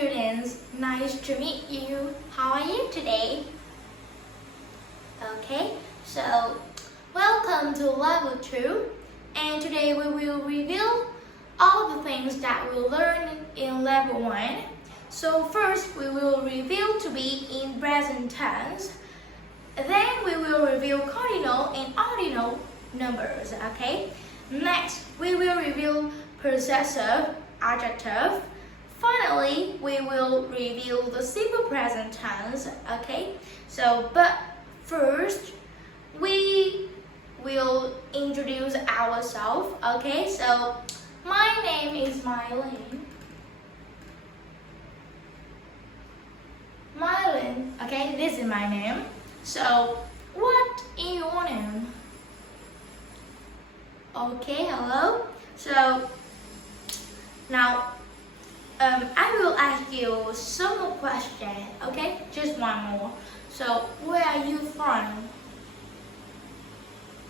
students, nice to meet you. How are you today? Okay, so welcome to level 2, and today we will review all the things that we learned in level 1. So first we will review to be in present tense. Then we will review cardinal and ordinal numbers, okay? Next, we will review possessive, adjective. Finally, we will review the simple present tense, okay? But first, we will introduce ourselves, okay? So, my name is Mylene. Mylene, okay, this is my name. So, what is your name? Okay, hello. So, now, I will ask you some more questions, okay? Just one more. So, where are you from?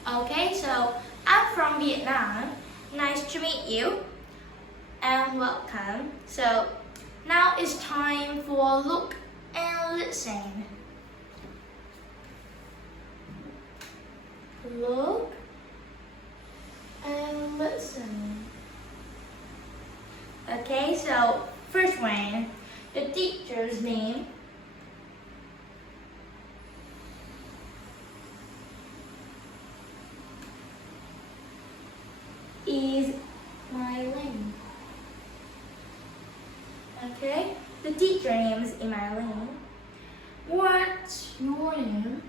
Okay, so I'm from Vietnam. Nice to meet you and welcome. So, now it's time for look and listen. Look and listen. Okay, so first one, the teacher's name. Is Mylene. Okay, the teacher name is Mylene. What's your name?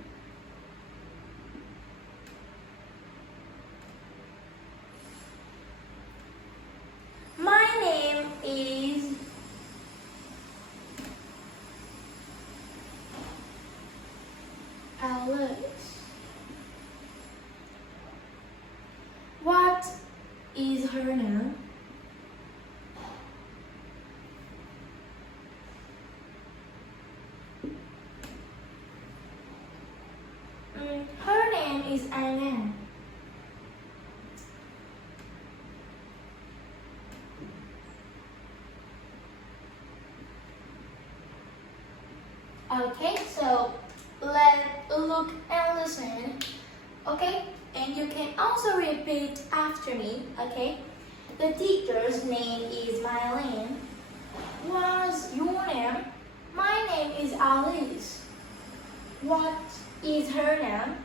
My name is Alice. What is her name? Her name is Anna. Okay, so let's look and listen. Okay, and you can also repeat after me. Okay, the teacher's name is Mylene. What's your name? My name is Alice. What is her name?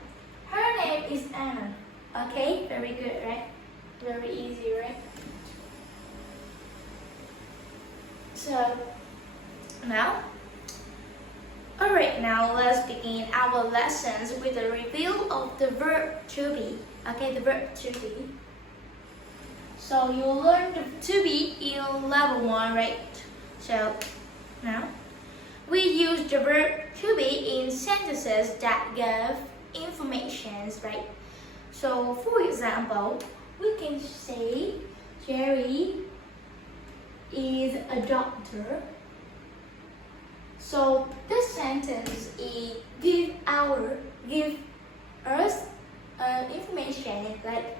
Her name is Anna. Okay, very good, right? Very easy, right? So now. Alright, now let's begin our lessons with a review of the verb to be. Okay, the verb to be. So you learned the to be in level 1, right? So now we use the verb to be in sentences that give information, right? So for example, we can say Jerry is a doctor. So this sentence is give us information like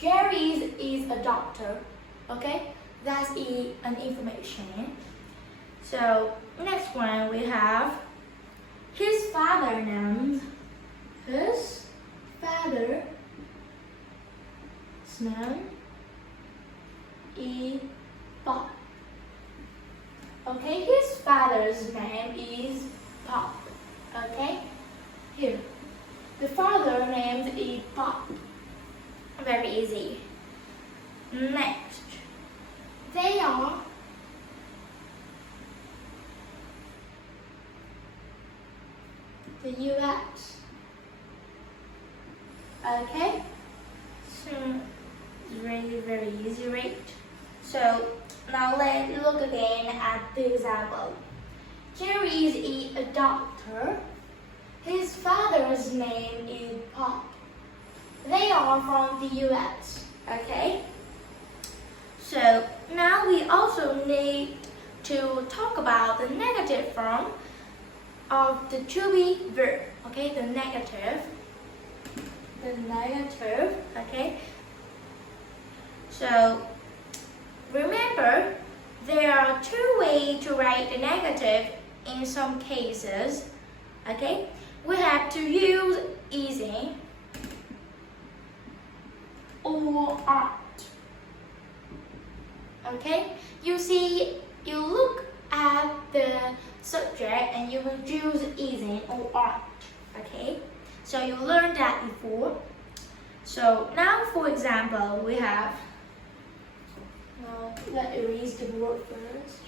Jerry is a doctor. Okay, that's an information. So next one we have his father name. His father's name is Bob. Okay, his father's name is Bob. Okay, here. The father name is Bob. Very easy. Next, they are the US. Okay, so it's really very easy, right? So now let's look again at the example. Jerry is a doctor. His father's name is Bob. They are from the US. Okay? So now we also need to talk about the negative form of the to be verb. Okay, the negative. Okay? So remember, there there are two ways to write the negative in some cases. Okay, we have to use isn't or aren't. Okay, you see, you look at the subject and you will choose isn't or aren't. Okay, so you learned that before. So now, for example, we have. Now let's erase the word first.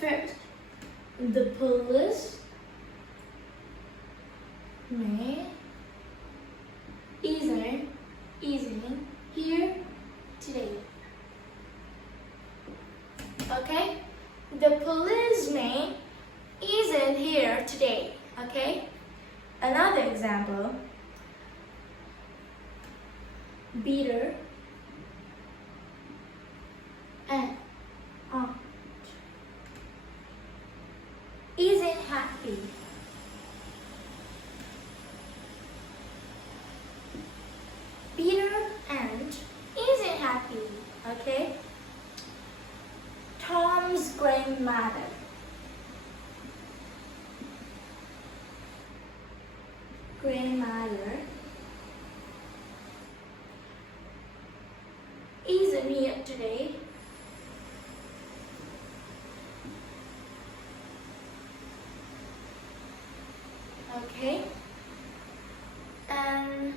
First, the police man isn't here today. Okay, the policeman isn't here today. Okay, another example. Peter and aunt isn't happy. Peter and isn't happy. Okay. Tom's grandmother isn't here today. Okay. And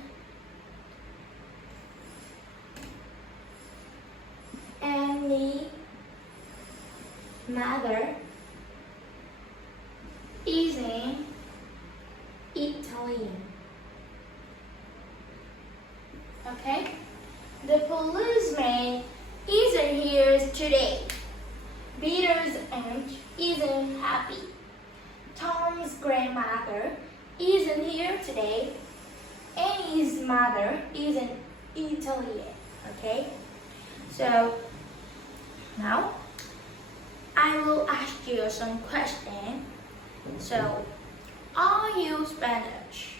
Annie's mother isn't Italian. Okay? The policeman isn't here today. Peter's aunt isn't happy. Tom's grandmother isn't here today. Annie's mother isn't Italian. Okay? So, now, I will ask you some questions. So, are you Spanish?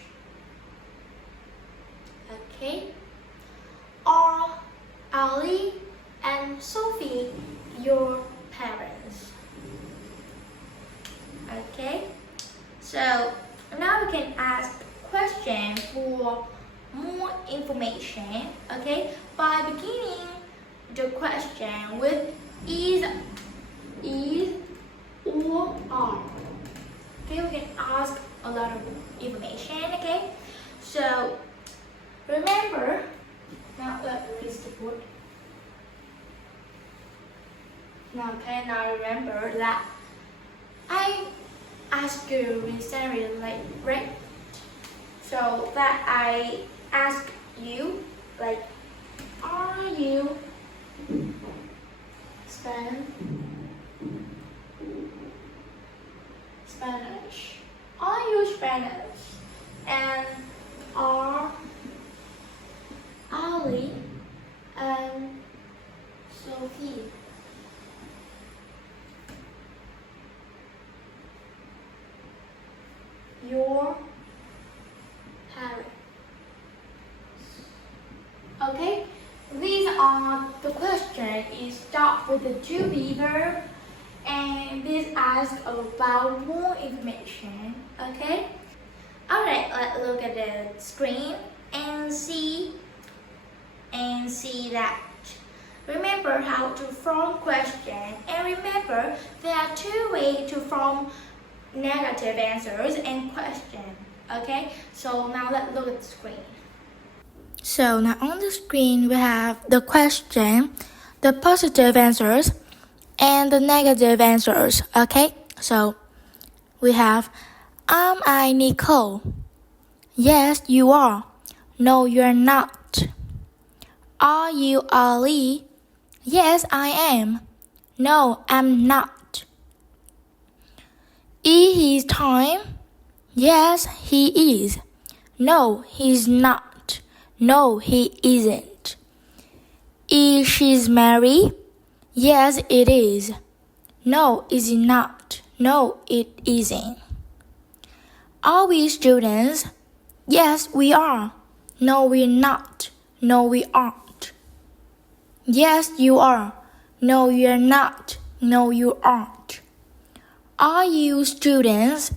Okay? Are Ali and Sophie your parents? Okay? So, now we can ask questions for more information. Okay? By beginning the question with is or are. Okay, we can ask a lot of information. Okay, so remember, now let's erase the board. Now remember that I ask you recently, like, right? So that I ask you, like, are you Spanish? Are you Spanish? And are Ali and Sophie your parents? Okay, these are the questions. It start with the to be verb, and this asks about more information. Okay. All right. Let's look at the screen and see that. Remember how to form question, and remember there are two ways to form negative answers and question. Okay. So now let's look at the screen. So now on the screen we have the question, the positive answers, and the negative answers. Okay, so we have, am I Nicole? Yes, you are. No, you're not. Are you Ali? Yes, I am. No, I'm not. Is he time? Yes, he is. No, he's not. No, he isn't. Is she married? Yes, it is. No, it's not. No, it isn't. Are we students? Yes, we are. No, we're not. No, we aren't. Yes, you are. No, you're not. No, you aren't. Are you students?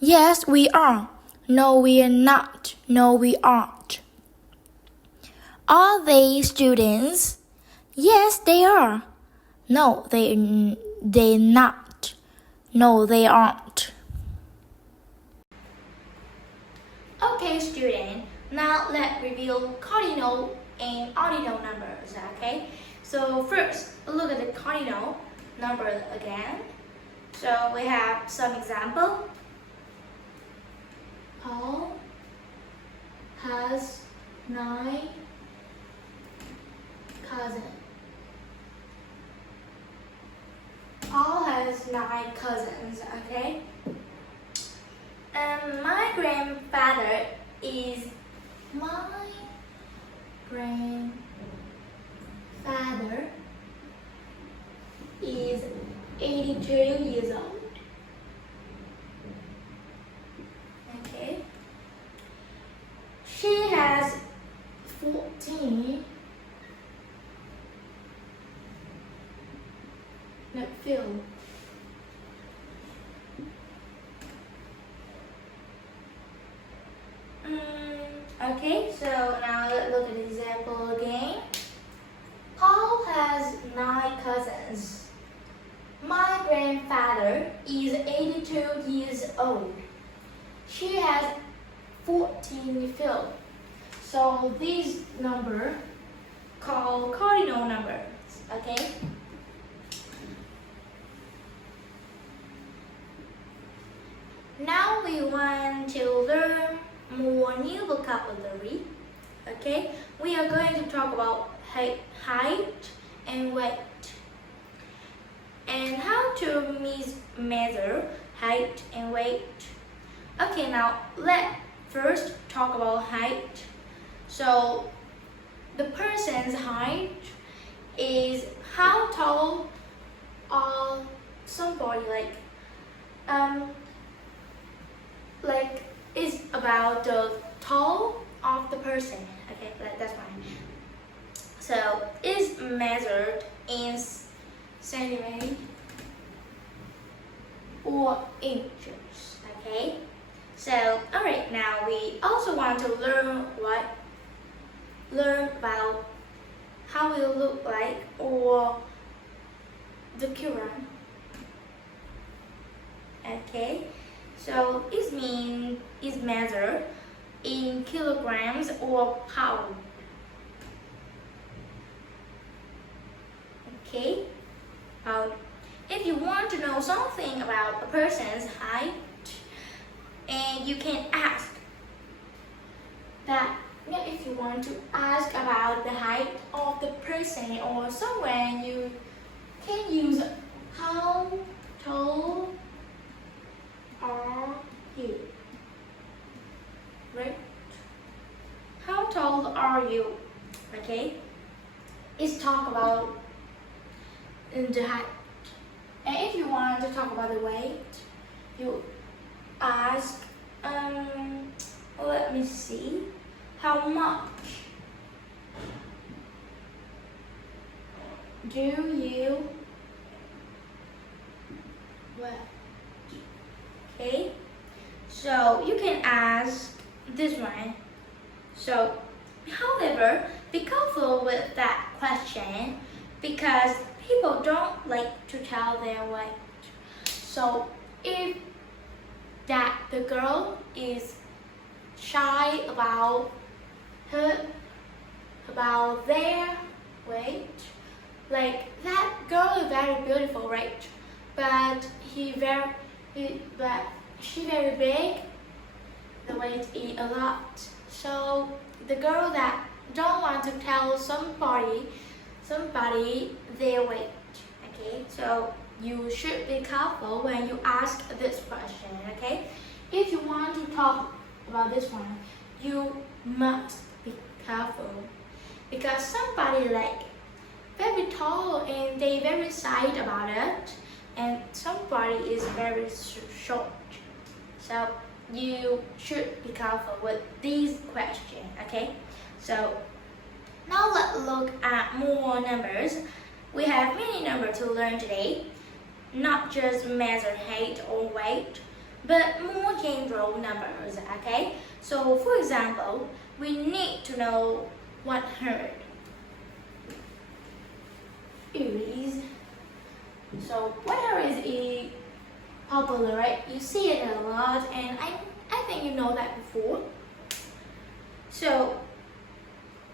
Yes, we are. No, we are not. No, we aren't. Are they students? Yes, they are. No, they're not. No, they aren't. Okay, student. Now let's review cardinal and ordinal numbers. Okay. So first, look at the cardinal number again. So we have some example. Paul has 9 cousins. Paul has 9 cousins, okay? My grandfather is 82 years old. Okay. She has 14. No, Phil. Okay, so now let's look at the example again. Paul has 9 cousins. My grandfather is 82 years old. She has 14 Phil. So these numbers called cardinal numbers, okay? Now we want to learn more new vocabulary, okay? We are going to talk about height and weight and how to measure height and weight. Okay, now let's first talk about height. So the person's height is how tall or somebody is about the tall of the person. Okay, that's fine. So is measured in centimeters or inches. Okay. So alright, now we also want to learn about how it will look like or the kilogram. Okay. So it means is measured in kilograms or pound. Okay. If you want to know something about a person's height, and you can ask that. If you want to ask about the height of the person or someone, you can use how tall are you? Right? How tall are you? Okay? It's talk about the height. And if you want to talk about the weight, you ask, let me see, how much do you weigh? Okay, so you can ask this one. So, however, be careful with that question because people don't like to tell their weight. So, if that the girl is shy about their weight, like that girl is very beautiful, right? But she very big. The weight is a lot. So the girl that don't want to tell somebody their weight. Okay, so you should be careful when you ask this question. Okay, if you want to talk about this one, you must be careful because somebody like very tall and they very shy about it, and somebody is very short. So you should be careful with these questions. Okay, so now let's look at more numbers. We have many numbers to learn today, not just measure height or weight, but more general numbers, okay? So for example, we need to know 100. Is so 100 is popular, right? You see it a lot, and I think you know that before. So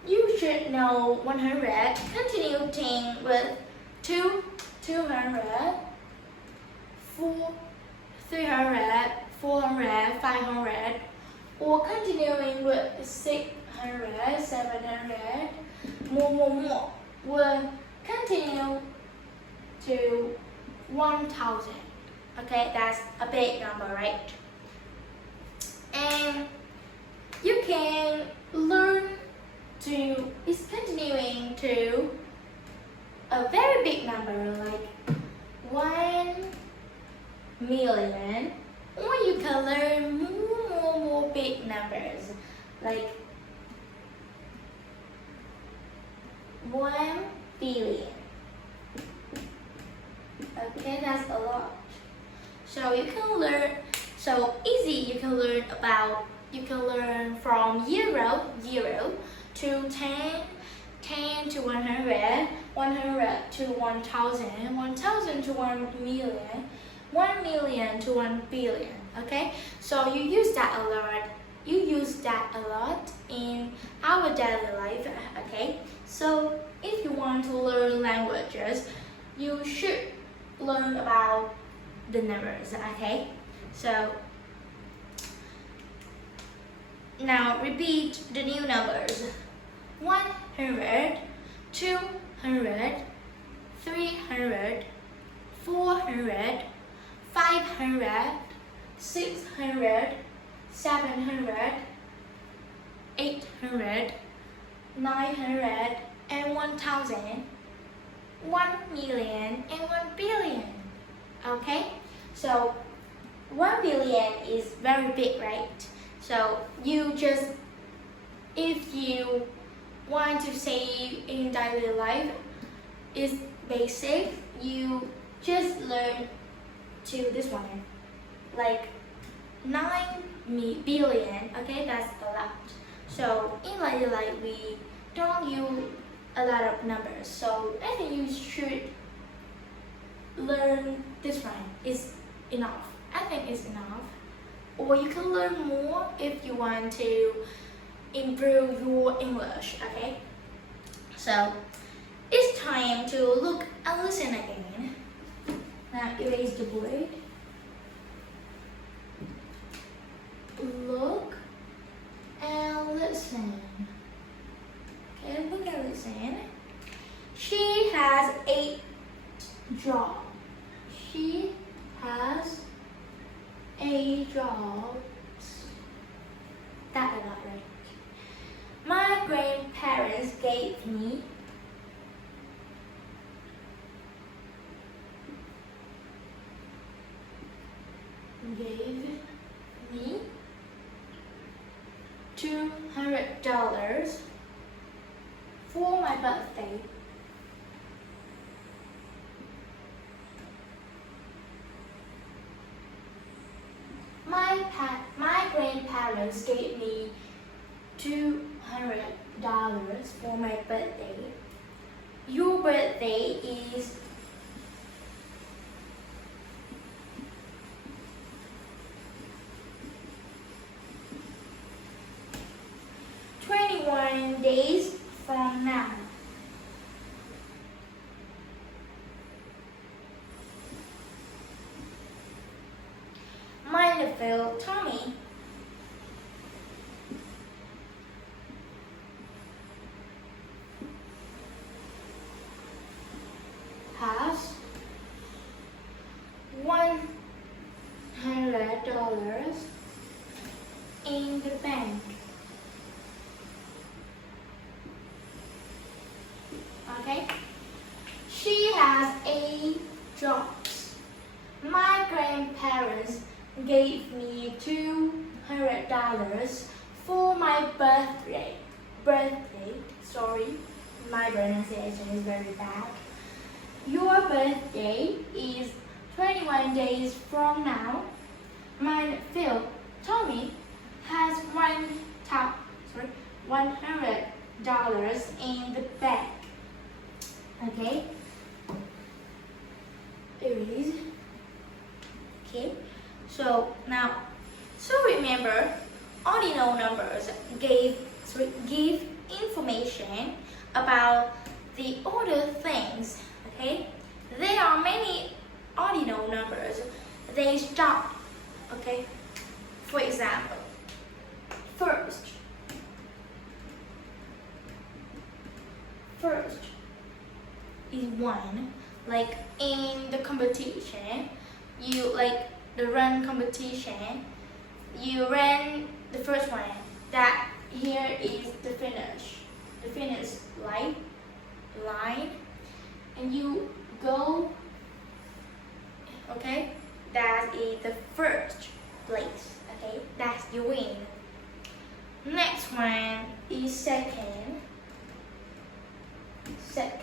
you should know 100. Continuing with 200, 300, 400, 500, or continuing with 600, 700, more. We'll continue to 1000. Okay, that's a big number, right? And you can learn to, it's continuing to a very big number like 1 million, or you can learn more big numbers like 1 billion. Okay, that's a lot. So you can learn, so easy, you can learn from 0 to 10, 10 to 100, 100 to 1000, 1000 to 1 million, 1 million to 1 billion. Okay, so you use that a lot. You use that a lot in our daily life. Okay, so if you want to learn languages, you should learn about the numbers. Okay, so now repeat the new numbers: 100, 200, 300, 400, 500, 600, 700, 800, 900, and 1000, 1 million, and 1 billion. Okay, so 1 billion is very big, right? So you just, if you want to say in daily life, it's basic. You just learn to this one, like 9 billion. Okay, that's a lot. So in daily life, we don't use a lot of numbers. So I think you should learn this one. It's enough. I think it's enough. Or you can learn more if you want to improve your English. Okay, so it's time to look and listen again. Now erase the board. Look and listen. Okay, look and listen. She has 8 jobs. She has 8 jobs. That a lot, right? My grandparents gave me $200 for my birthday. My grandparents gave me $200 for my birthday. Your birthday is "21 days from now." My nephew Tommy has $100 in the bank. Okay? She has 8 jobs. My grandparents gave me $200 for my birthday. Sorry, my pronunciation is very bad. birthday is 21 days from now. My Phil, Tommy, has $100 in the bag. Okay. There it is. Okay. So remember, ordinal numbers give information about the order things. Okay. There are many ordinal numbers. They start. Okay. For example, first is 1. Like in the competition, the run competition, you ran the first one. That here is the finish line, and you go. Okay, that is the first place. Okay, that's you win. Next one is second, third,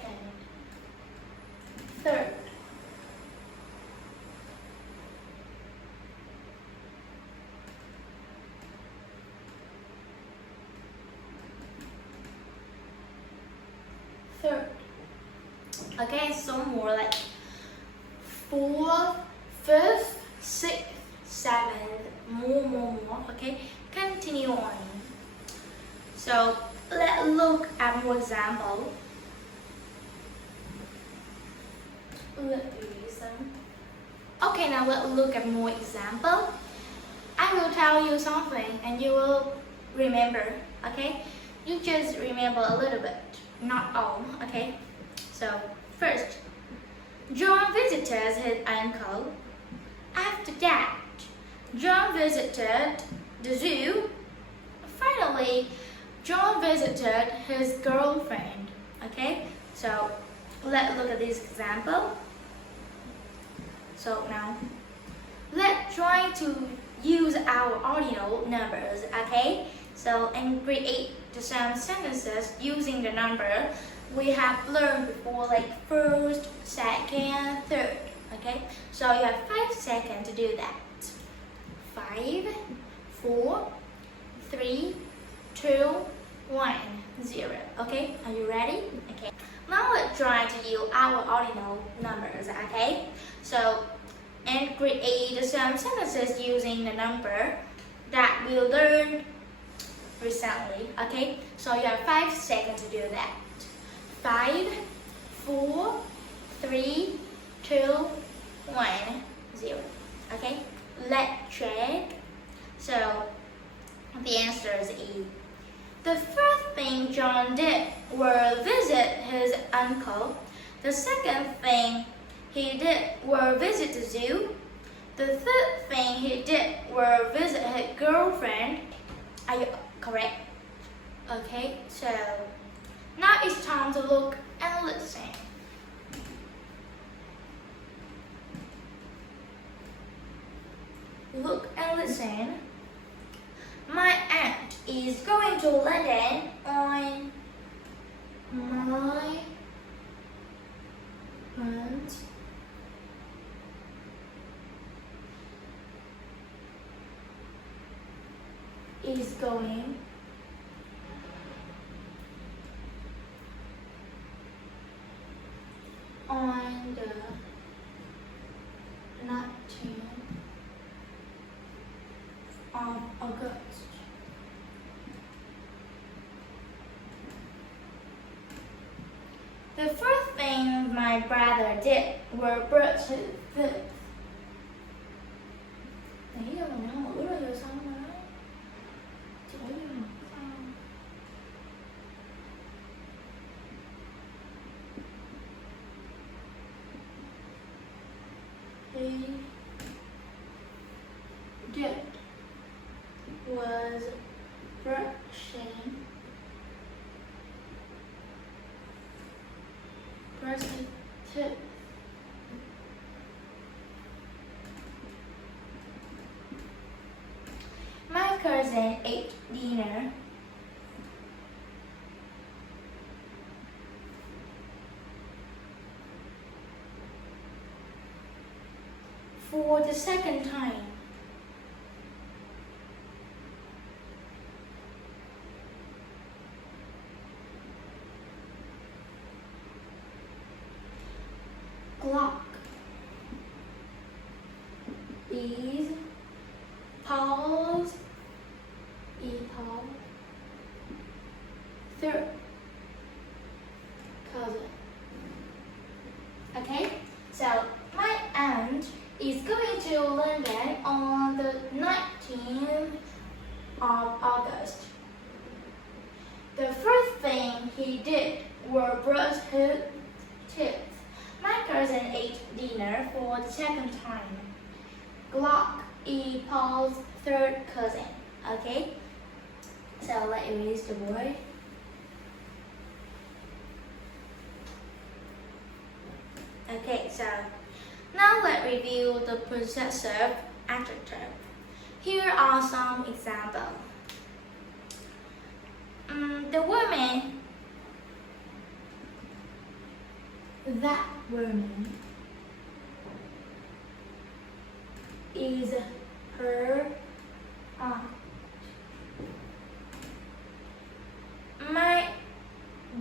okay, so more like 4th, 5th, 6th, 7th, more, okay, continue on. So let's look at more example. Okay, now let's look at more example. I will tell you something and you will remember, okay? You just remember a little bit, not all, okay? So, first, John visited his uncle. After that, John visited the zoo. Finally, John visited his girlfriend, okay? So, let's look at this example. So now, let's try to use our ordinal numbers, okay? So, and create some sentences using the number we have learned before, like first, second, third, okay? So you have 5 seconds to do that. 5, 4, 3, 2, 1, 0. Okay, are you ready? Okay. Now let's try to use our ordinal numbers, okay? So, and create some sentences using the number that we learned recently, okay? So you have 5 seconds to do that. 5, 4, 3, 2, 1, 0. Okay, let's check. So the answer is E. The first thing John did was visit his uncle. The second thing he did was visit the zoo. The third thing he did was visit his girlfriend. Are you correct? Okay, so now it's time to look and listen. Look and listen. My aunt is going to London on my aunt is going on the 19th of August. The first thing my brother did was brush his teeth. Nãy giờ mình đã ngủ rồi xong rồi đấy. Chị thấy mình sao? He did was brushing teeth. My cousin ate dinner. for the second time. Clock is Paul's third cousin. Okay, so my aunt is going to London on the 19th of August. The first thing he did was brush his teeth. My cousin ate dinner for the second time. Glock is Paul's third cousin. Okay, so let's erase the word. Okay, so now let's review the possessive adjective. Here are some examples. The woman, that woman is her aunt.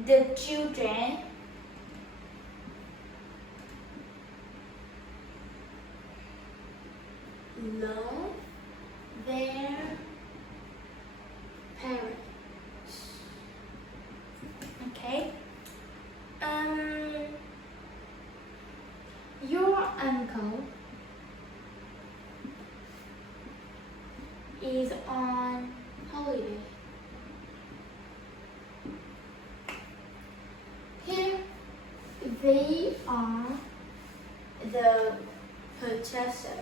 The children love their parents. Okay. Your uncle is on holiday. Here they are the possessive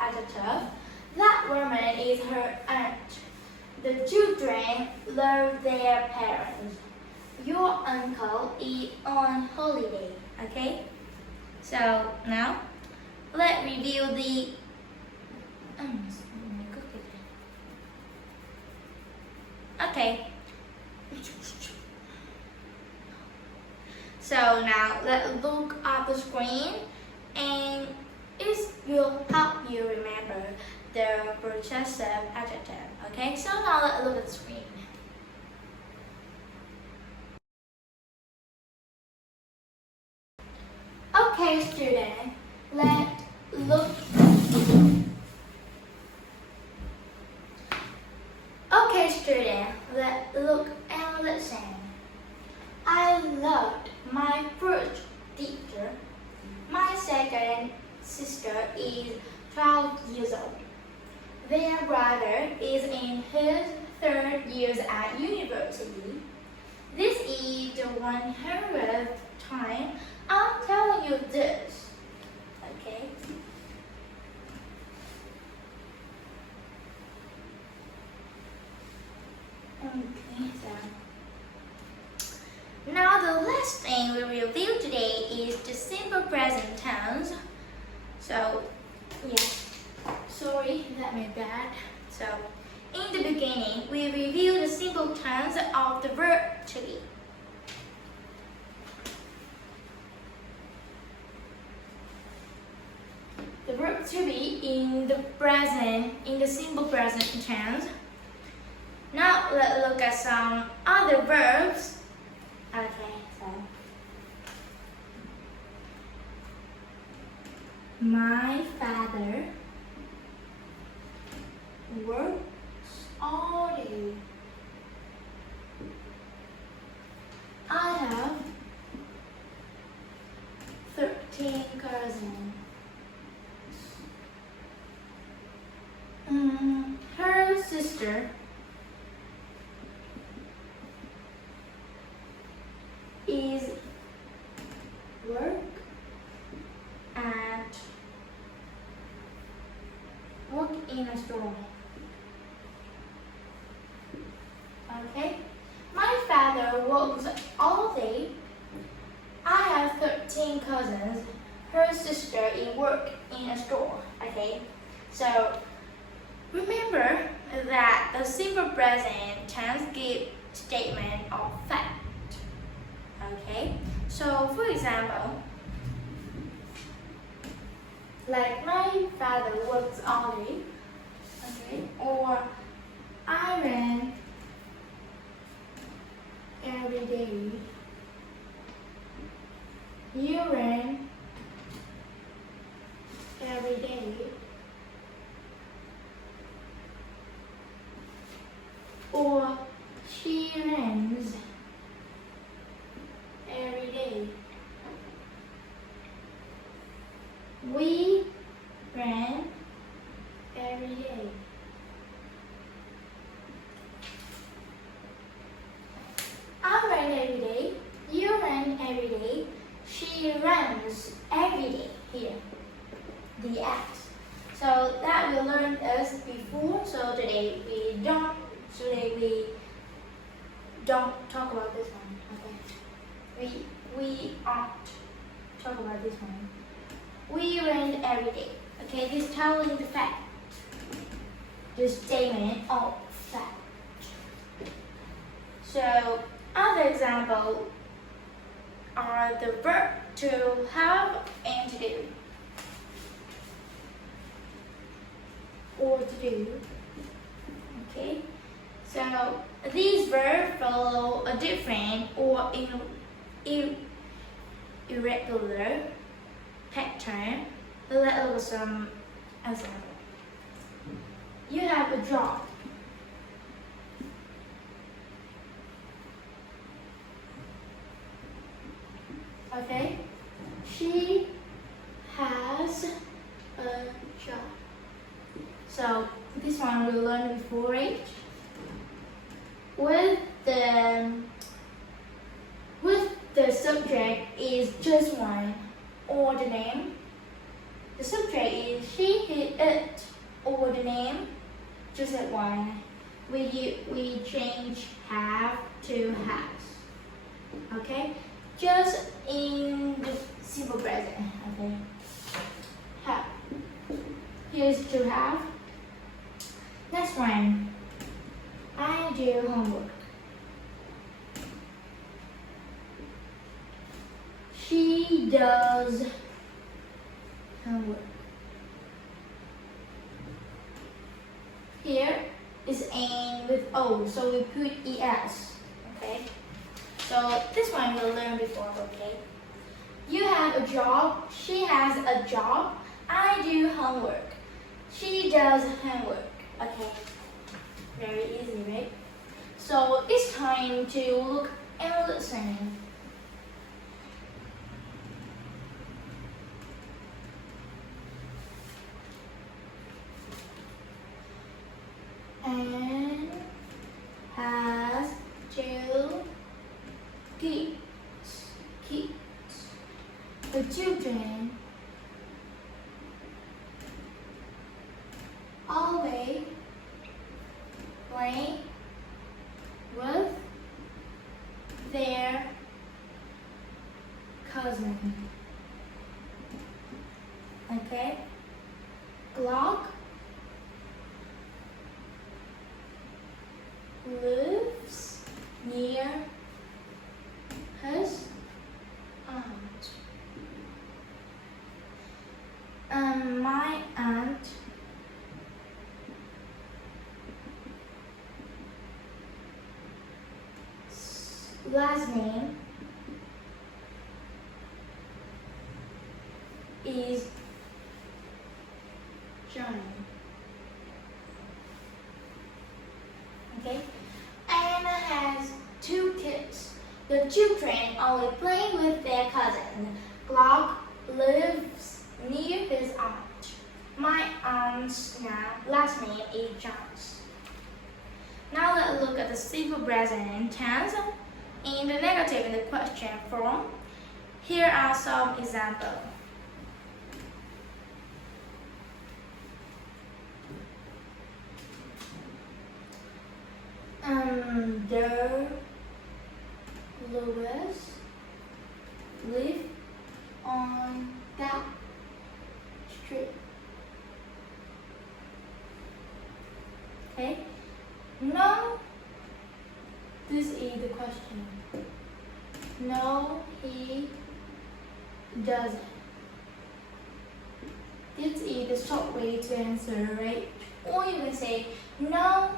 adjective. That woman is her aunt. The children love their parents. Your uncle is on holiday. Okay? So now let's review the okay. So now let's look at the screen, and it will help you remember the possessive adjective. Okay, so now let's look at the screen. Okay, student, let's look. Okay, student, let's look and listen. I loved my first teacher. My second sister is 12 years old. Their brother is in his third year at university. This is the 100th time I'm telling you this. Okay? Okay, so now the last thing we will review today is the simple present tense. So, yeah, sorry, that made bad. So, in the beginning, we review the simple tense of the verb to be. The verb to be in the simple present tense. Now let's look at some other verbs. Okay, so my father works all day. I have 13 cousins. Her sister is work in a store. Okay, my father works all day. I have 13 cousins. Her sister is work in a store. Okay, so remember that the simple present tense gives statement of fact. Okay, so for example, Like my father works all day, okay? Or I ran every day. You ran every day. Or she runs every day. We ran every day. I run every day. You run every day. She runs every day. Here, the act. So that we learned as before. So today we don't talk about this one. Okay. We aren't talk about this one. We run every day. Okay, this telling the fact. This statement of fact. So other example are the verb to have and to do. Or to do. Okay. So these verbs follow a different or irregular pattern. Let's look at some examples. You have a job. Okay? She has a job. So this one we learned before it. With the subject is just one, or the name. The subject is she, he, it, or the name, just at one. We change have to has. Okay? Just in the simple present. Okay? Have. Here's to have. Next one. I do homework. She does homework. Here is aim with O, so we put ES. Okay? So this one we'll learn before, okay? You have a job, she has a job, I do homework. She does homework. Okay. Very easy, right? So it's time to look and listen. And has to keep the children always play with their cousin. Okay? Clock lives near his aunt. My aunt last name is John. Okay? Anna has 2 kids. The children only play with their cousin. Clark lives near his aunt. My aunt's last name is Jones. Now let's look at the simple present tense in the negative in the question form. Here are some examples. The Louis live on that street. Okay? No, this is the question. No, he doesn't. This is the short way to answer, right? Or you can say, no,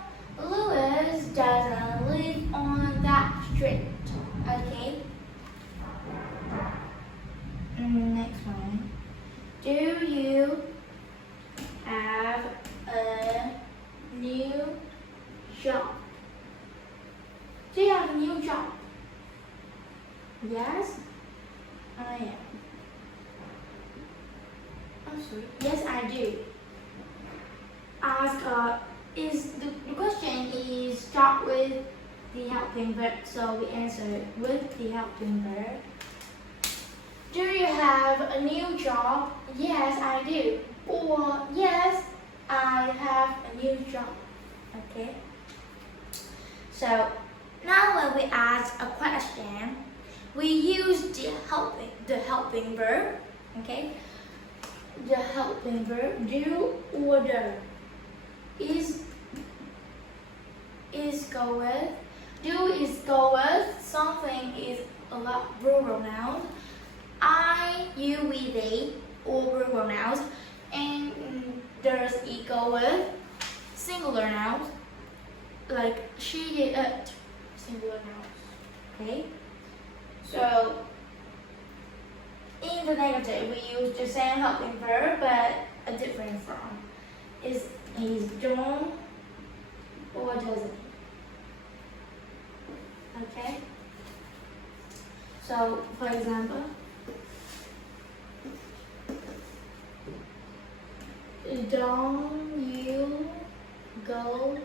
Louis doesn't live on that street. Okay? Next one. Do you have a new job? Do you have a new job? Yes, I am. I'm sorry. Yes, I do. Ask is the question is start with the helping verb, so we answer it with the helping verb. Do you have a new job? Yes, I do. Or yes, I have a new job. Okay. So now when we ask a question, we use the helping verb. Okay. The helping verb do or do is go with. Do is go with. Something is a lot plural nouns. I, you, we, they, all plural nouns. And there's go with singular nouns like she, it, singular nouns. Okay. So in the negative, we use the same helping verb but a different form. Is don't or doesn't. Okay? So, for example, don't you go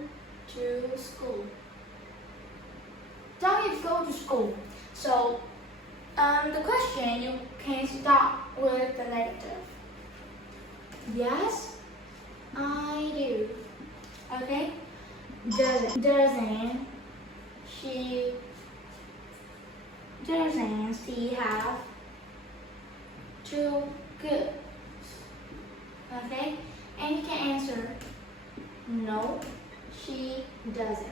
to school? Don't you go to school? So, the question you can start with the negative. Yes, I do. Okay? Doesn't she have two goods? Okay? And you can answer no, she doesn't.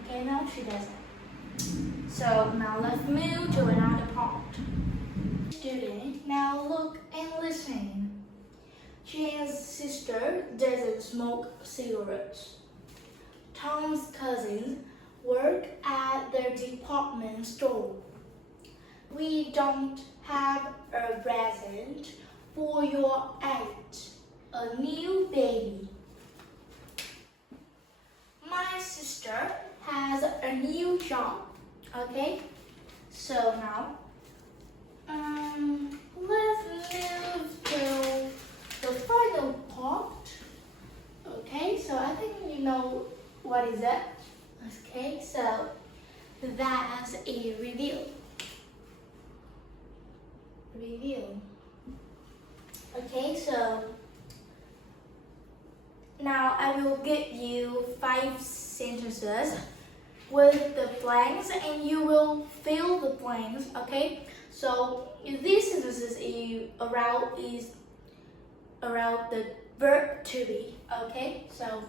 Okay, no, she doesn't. So now let's move to another part. Student, now look and listen. Jane's sister doesn't smoke cigarettes. Tom's cousins work at the department store. We don't have a present for your aunt, a new baby. My sister has a new job. Okay, so now let's move to the final part. Okay, so I think you know what is that. Okay, so that's a review. Okay, so now I will give you 5 sentences with the blanks and you will fill the blanks. Okay, so these sentences is around the verb to be. Okay, so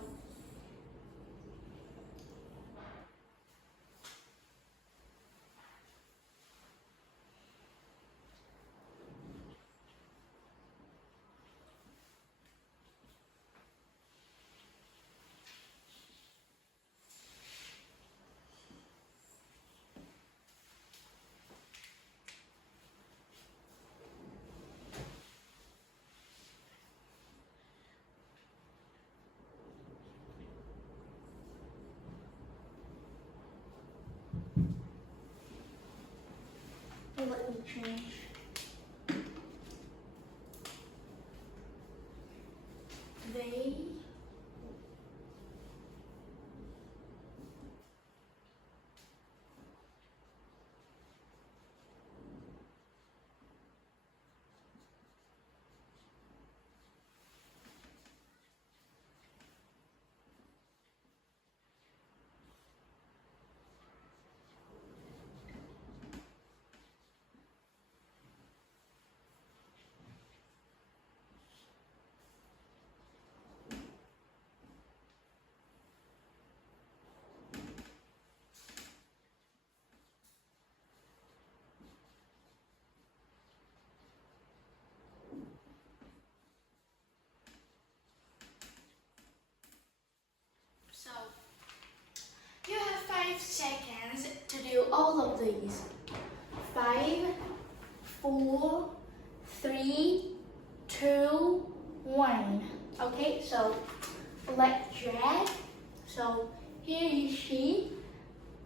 let me change. They 4, 3, 2, 1. Okay, so let's drag. So here is she.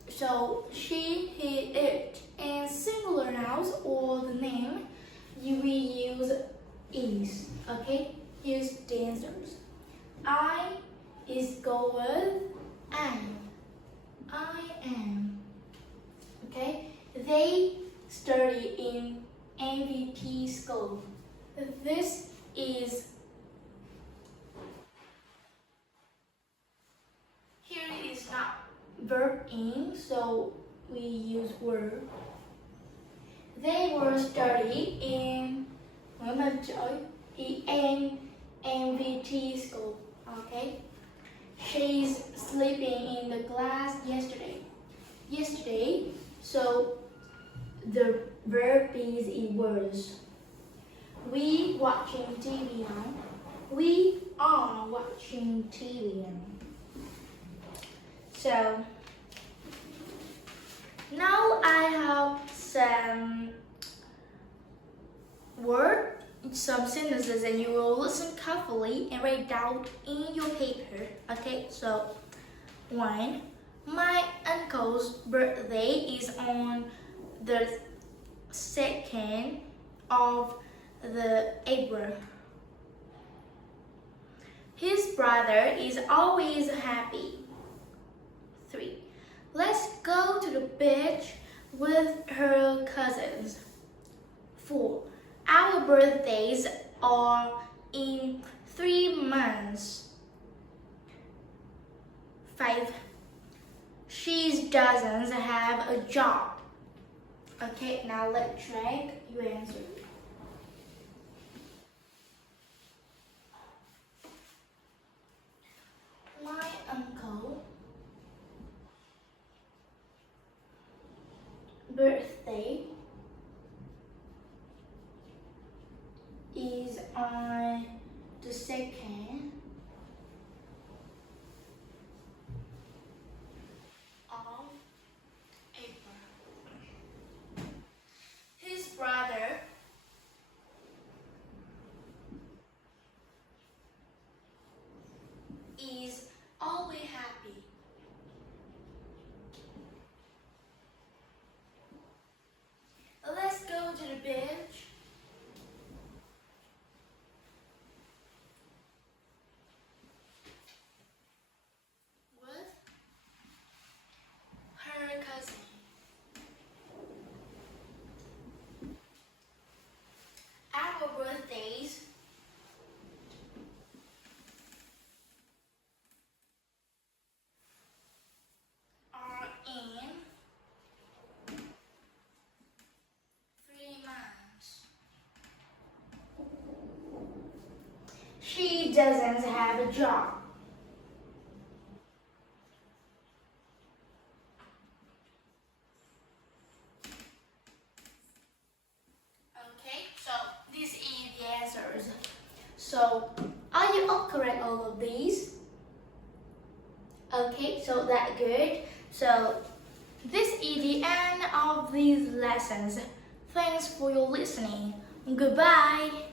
So she, he, it, and singular nouns or the name, you will use is. Okay, here's the answers. I is go with am. I am. Okay, they study in MVT school. This is. Here it is not verb in, so we use were. They were studying in MVT school. Okay. She's sleeping in the class yesterday. Yesterday, so the verb is in was. We watching TV now. We are watching TV now. So now I have some some sentences, and you will listen carefully and write down in your paper. Okay, so 1. My uncle's birthday is on the 2nd of the April. His brother is always happy. 3. Let's go to the beach with her cousins. 4. Our birthdays are in 3 months. 5. She doesn't have a job. Okay, now let's check your answer. My uncle birthday is on the 2nd of April. His brother is always happy. Let's go to the beach. With her cousin. Our birthdays are in 3 months. She doesn't have a job. Okay, so these are the answers. So, are you all correct all of these? Okay, so that's good. So, this is the end of these lessons. Thanks for your listening. Goodbye.